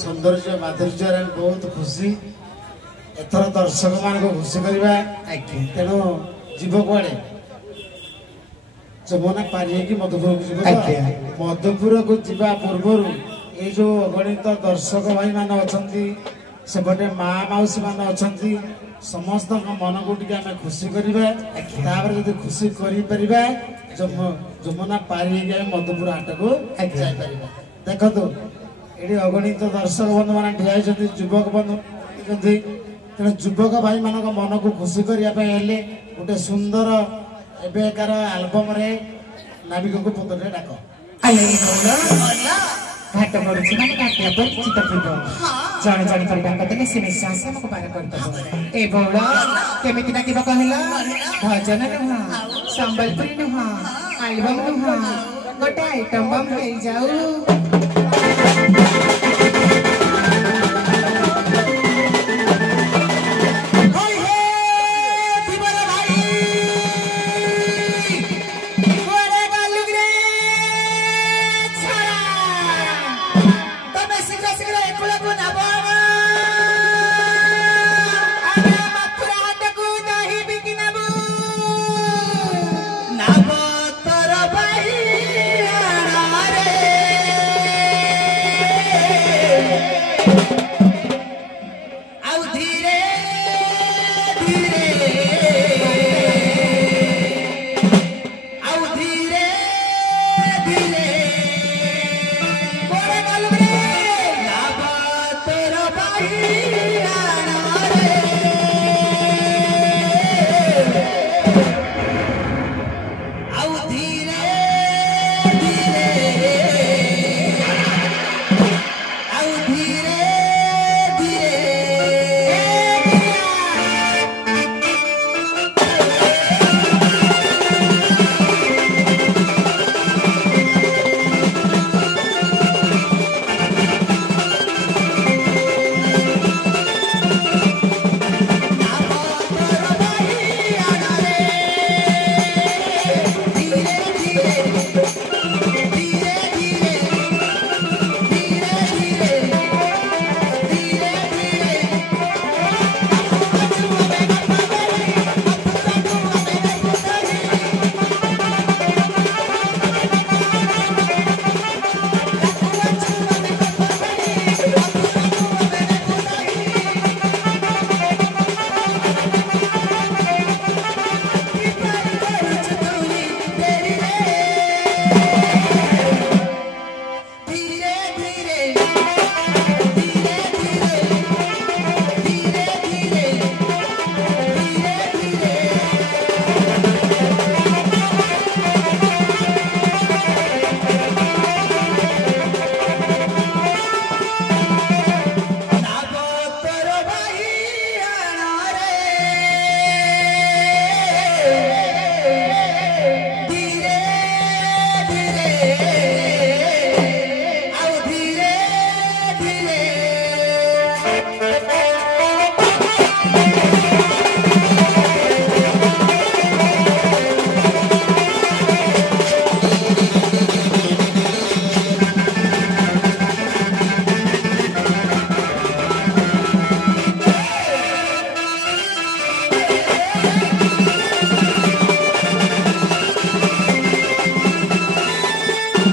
सौंदर्य माधुर्य बहुत खुशी एथर दर्शक मान को खुशी करवा तेणु जीव कुआड़े जमुना पारी कि मधुपुर को जीव मधुपुर को जीवा पूर्व ये जो अगणित दर्शक भाई मान अच्छा सेपटे माँ मौसी मान अच्छा समस्त मन को आम खुशी करवा जब खुशी कर जमुना पारी मधुपुर हाट को जापर देखो ये अगणित दर्शक बंधु मान ठिया युवक बंधु तेणु युवक भाई मान मन को खुशी करने गोटे सुंदर एबेकार आलबम रे नाविक को पदरे डाक घाट पड़ुछि माने घाटिया परिचित थिबो जण जण कर डाक देले से निश्वास हमको पार करत ए बौड़ा केमिति डाकिबो कहला भजन नुह संबलपुरी नुह एल्बम नुह गोटे आइटम बम हे जाऊ